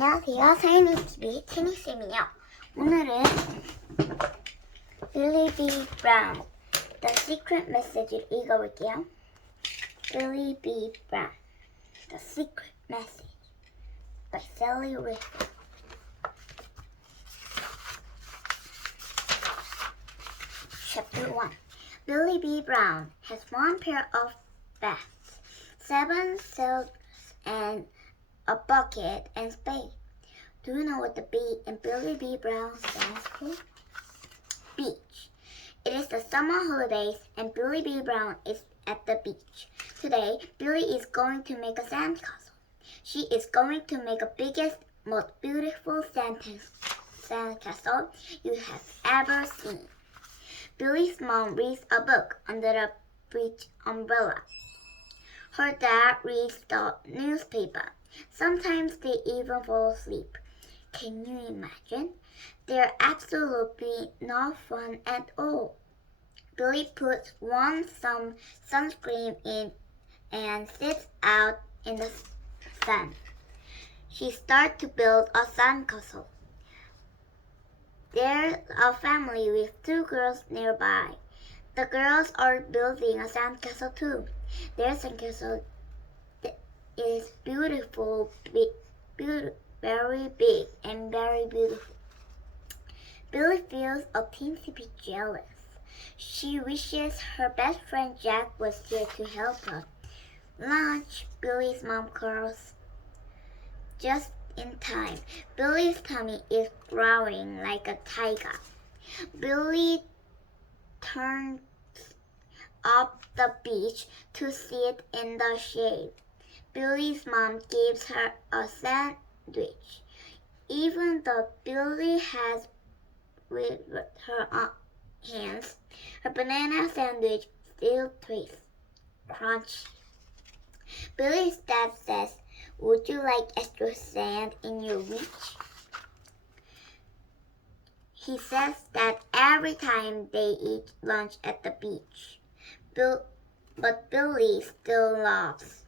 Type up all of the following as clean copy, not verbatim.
안녕하세요. 서윤이TV 테니쌤이요. 오늘은 Billie B Brown, The Secret Message를 읽어볼게요. Billie B Brown, The Secret Message by Sally Riffin. Chapter 1. Billie B Brown has one pair of bats, 7 silks, and a bucket and spade. Do you know what the B in Billie B Brown stands for? Beach. It is the summer holidays and Billie B Brown is at the beach. Today, Billie is going to make a sandcastle. She is going to make the biggest, most beautiful sandcastle you have ever seen. Billie's mom reads a book under the beach umbrella. Her dad reads the newspaper. Sometimes they even fall asleep. Can you imagine? They're absolutely not fun at all. Billie puts some sunscreen in and sits out in the sun. She starts to build a sandcastle. There's a family with 2 girls nearby. The girls are building a sandcastle too. Their sandcastle is beautiful, very big and very beautiful. Billie feels a teensy bit jealous. She wishes her best friend Jack was here to help her. Lunch, Billie's mom calls. Just in time, Billie's tummy is growling like a tiger. Billie turns up the beach to sit in the shade. Billie's mom gives her a sandwich. Even though Billie has with her hands, her banana sandwich still tastes crunchy. Billie's dad says, "Would you like extra sand in your reach?" He says that every time they eat lunch at the beach. But Billie still laughs.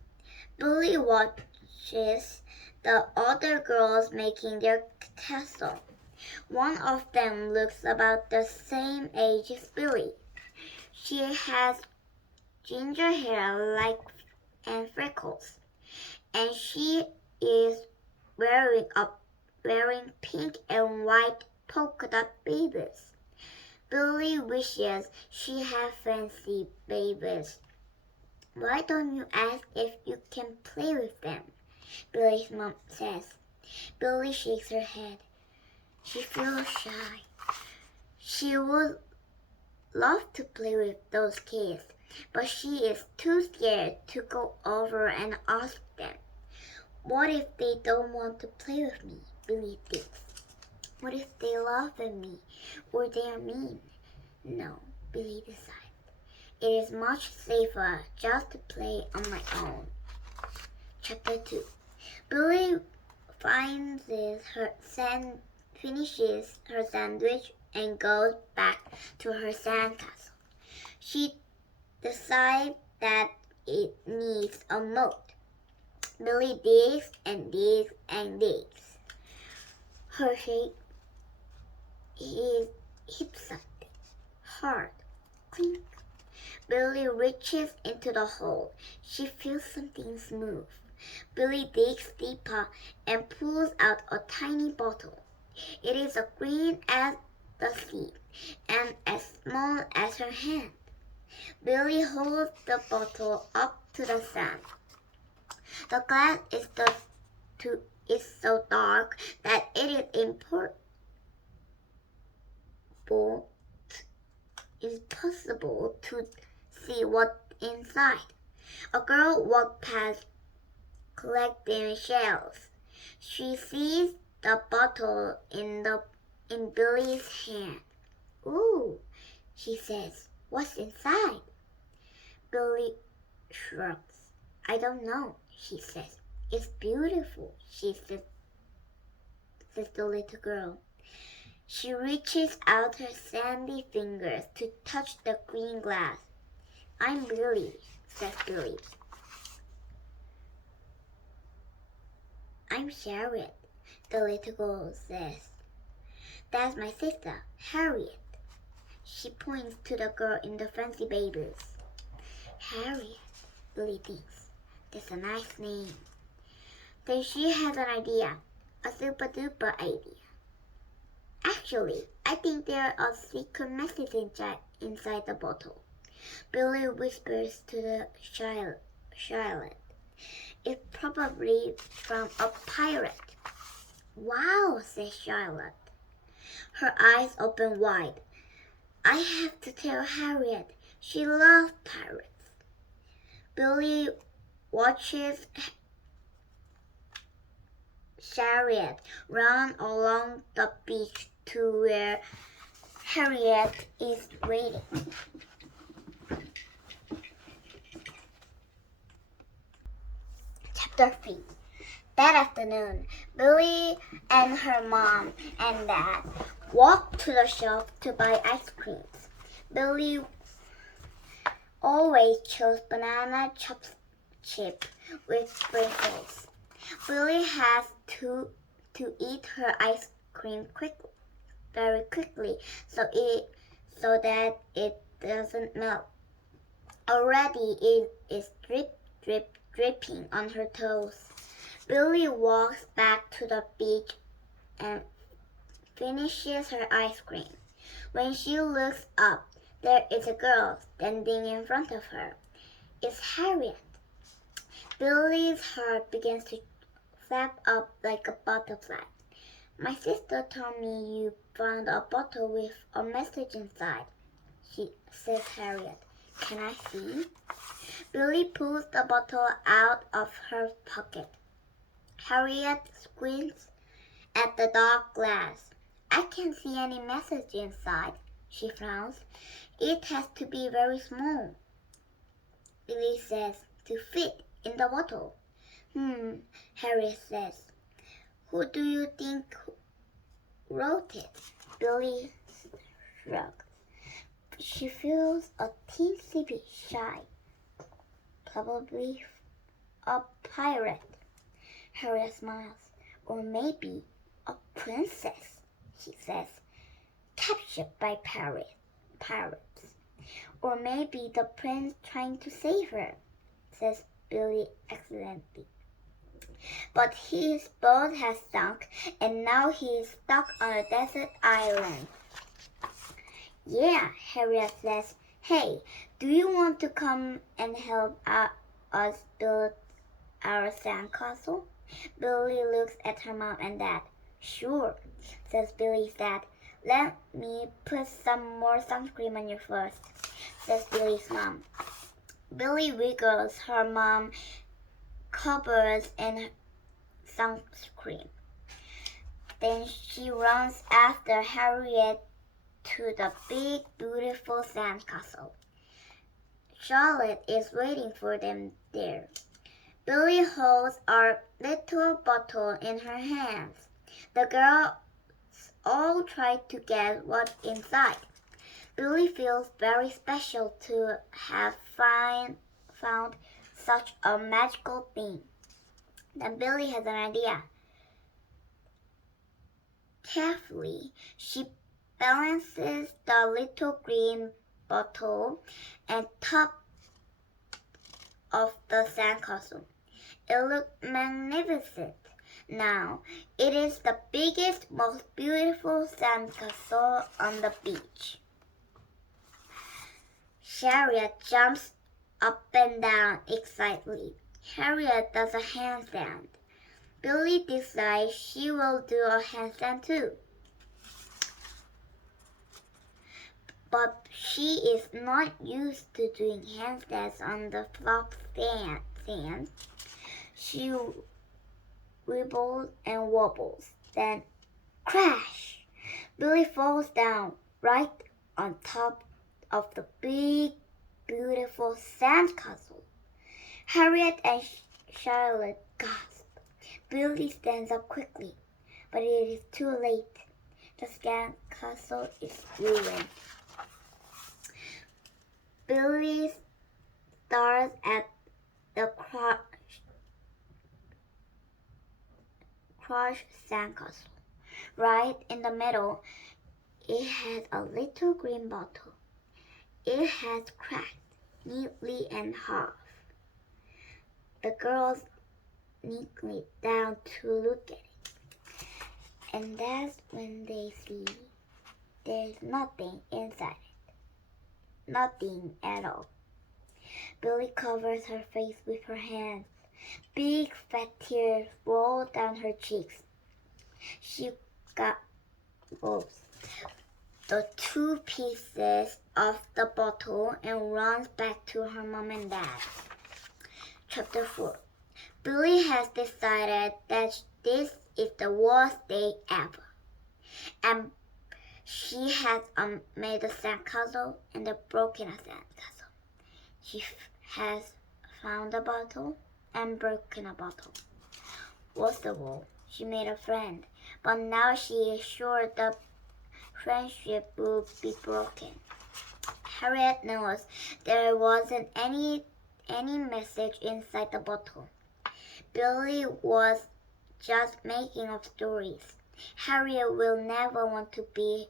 Billie watches the other girls making their castle. One of them looks about the same age as Billie. She has ginger hair and freckles, and she is wearing pink and white polka dot babies. Billie wishes she had fancy babies. "Why don't you ask if you can play with them?" Billie's mom says. Billie shakes her head. She feels shy. She would love to play with those kids, but she is too scared to go over and ask them. What if they don't want to play with me? Billie thinks. What if they laugh at me or they are mean? No, Billie decides. It is much safer just to play on my own. Chapter 2. Billie finishes her sandwich and goes back to her sandcastle. She decides that it needs a moat. Billie digs and digs and digs. Her shape hits something hard. Clink. Billie reaches into the hole. She feels something smooth. Billie digs deeper and pulls out a tiny bottle. It is as green as the sea and as small as her hand. Billie holds the bottle up to the sun. The glass is so dark that it is impossible to see what's inside. A girl walks past collecting shells. She sees the bottle in Billie's hand. "Ooh," she says. "What's inside?" Billie shrugs. "I don't know," she says. "It's beautiful," she says the little girl. She reaches out her sandy fingers to touch the green glass. "I'm Billie," says Billie. "I'm Sharon." The little girl says, "That's my sister, Harriet." She points to the girl in the fancy babies. Harriet, Billy thinks. That's a nice name. Then she has an idea, a super duper idea. Actually, I think there are secret messages inside the bottle. Billy whispers to the Charlotte. It's probably from a pirate. Wow, says Charlotte. Her eyes open wide. I have to tell Harriet. She loves pirates. Billy watches Harriet run along the beach to where Harriet is waiting. Chapter 3. That afternoon, Billy and her mom and dad walked to the shop to buy ice creams. Billy always chose banana chip with sprinkles. Billy has to eat her ice cream very quickly, so that it doesn't melt. Already it is dripping on her toes. Billy walks back to the beach and finishes her ice cream. When she looks up, there is a girl standing in front of her. It's Harriet. Billy's heart begins to flap up like a butterfly. My sister told me you found a bottle with a message inside, says Harriet. Can I see? Billy pulls the bottle out of her pocket. Harriet squints at the dark glass. I can't see any message inside, she frowns. It has to be very small. Billy says, to fit in the bottle. Harriet says. Who do you think wrote it? Billy shrugs. She feels a teensy bit shy. Probably a pirate. Harriet smiles. Or maybe a princess, she says, captured by pirates. Or maybe the prince trying to save her, says Billy excellently. But his boat has sunk, and now he is stuck on a desert island. Yeah, Harriet says, hey, do you want to come and help us build our sandcastle? Billy looks at her mom and dad. Sure, says Billy's dad. Let me put some more sunscreen on you first, says Billy's mom. Billy wiggles her mom covers in sunscreen. Then she runs after Harriet to the big, beautiful sandcastle. Charlotte is waiting for them there. Billy holds a little bottle in her hands. The girls all try to guess what's inside. Billy feels very special to have found such a magical thing. Then Billy has an idea. Carefully, she balances the little green bottle on top of the sandcastle. It looks magnificent. Now, it is the biggest, most beautiful sandcastle on the beach. Harriet jumps up and down excitedly. Harriet does a handstand. Billy decides she will do a handstand too. But she is not used to doing handstands on the flop sand. She wibbles and wobbles. Then, crash! Billy falls down right on top of the big, beautiful sandcastle. Harriet and Charlotte gasp. Billy stands up quickly, but it is too late. The sandcastle is ruined. Billy stares at the crushed sandcastle. Right in the middle, it had a little green bottle. It had cracked neatly in half. The girls kneeled down to look at it, and that's when they see there's nothing inside it. Nothing at all. Billie covers her face with her hands. Big fat tears roll down her cheeks. She gobbles the 2 pieces of the bottle and runs back to her mom and dad. Chapter 4. Billie has decided that this is the worst day ever. And she has made a sandcastle and broken a sandcastle. She has found a bottle and broken a bottle. Worst of all, she made a friend, but now she is sure the friendship will be broken. Harriet knows there wasn't any message inside the bottle. Billie was just making up stories. Harriet will never want to be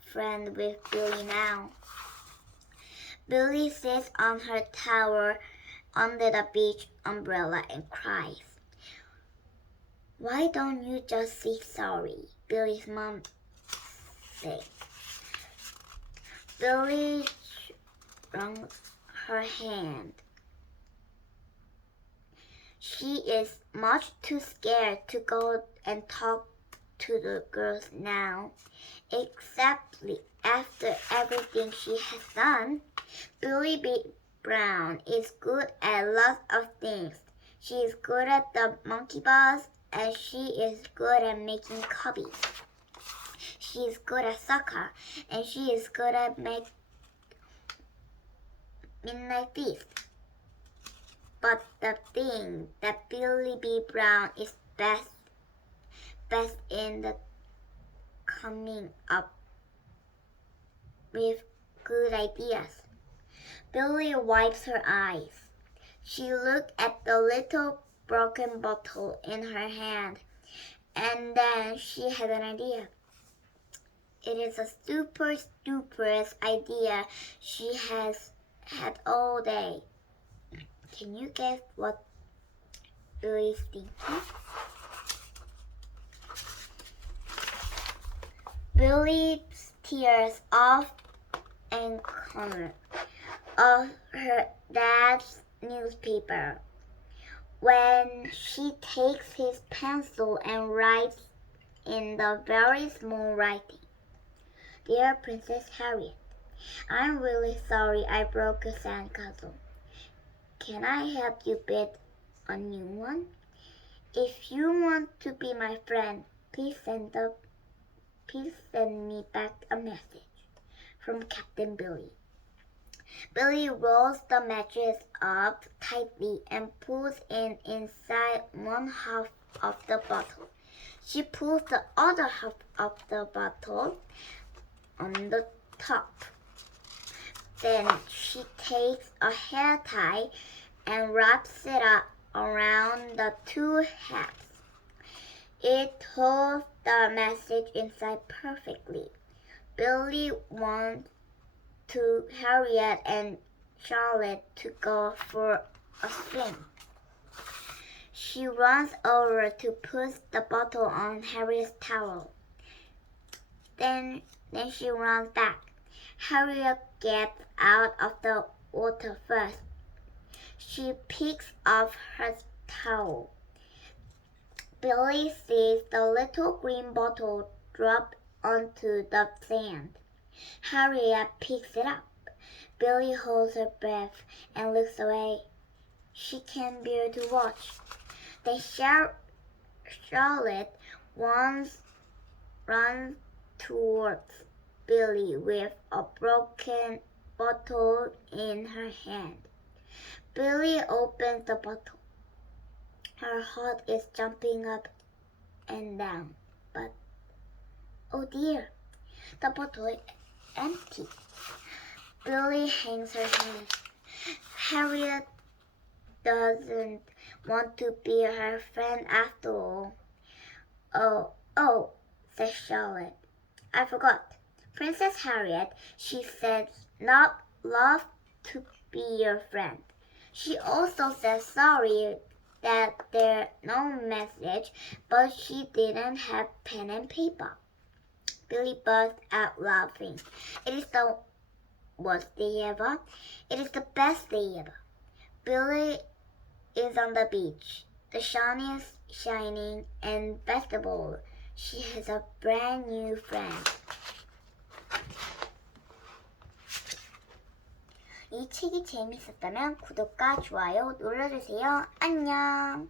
friends with Billie now. Billie sits on her tower under the beach umbrella and cries. Why don't you just say sorry? Billie's mom said. Billie wrung her hand. She is much too scared to go and talk to the girls now, except after everything she has done. Billie B Brown is good at lots of things. She is good at the monkey bars, and she is good at making cubbies. She is good at soccer, and she is good at midnight feast. But the thing that Billie B Brown is best in the coming up with good ideas. Billie wipes her eyes. She looked at the little broken bottle in her hand, and then she had an idea. It is a stupidest idea she has had all day. Can you guess what Billie's thinking? Billie tears off a corner of her dad's newspaper when she takes his pencil and writes in the very small writing. Dear Princess Harriet, I'm really sorry I broke a sandcastle. Can I help you build a new one? If you want to be my friend, please send me back a message. From Captain Billie. Billie rolls the mattress up tightly and pulls it inside one half of the bottle. She pulls the other half of the bottle on the top. Then she takes a hair tie and wraps it up around the 2 halves. It holds the message inside perfectly. Billie wants Harriet and Charlotte to go for a swim. She runs over to put the bottle on Harriet's towel. Then she runs back. Harriet gets out of the water first. She picks up her towel. Billie sees the little green bottle drop onto the sand. Harriet picks it up. Billie holds her breath and looks away. She can't bear to watch. Then Charlotte runs towards Billie with a broken bottle in her hand. Billie opens the bottle. Her heart is jumping up and down, but oh dear, the bottle is empty. Billie hangs her head. Harriet doesn't want to be her friend after all. Oh, said Charlotte. I forgot. Princess Harriet, she said, not love to be your friend. She also said sorry that there's no message, but she didn't have pen and paper. Billy burst out laughing. It is the worst day ever. It is the best day ever. Billy is on the beach. The sun is shining, and best of all, she has a brand new friend. 이 책이 재밌었다면 구독과 좋아요 눌러주세요. 안녕.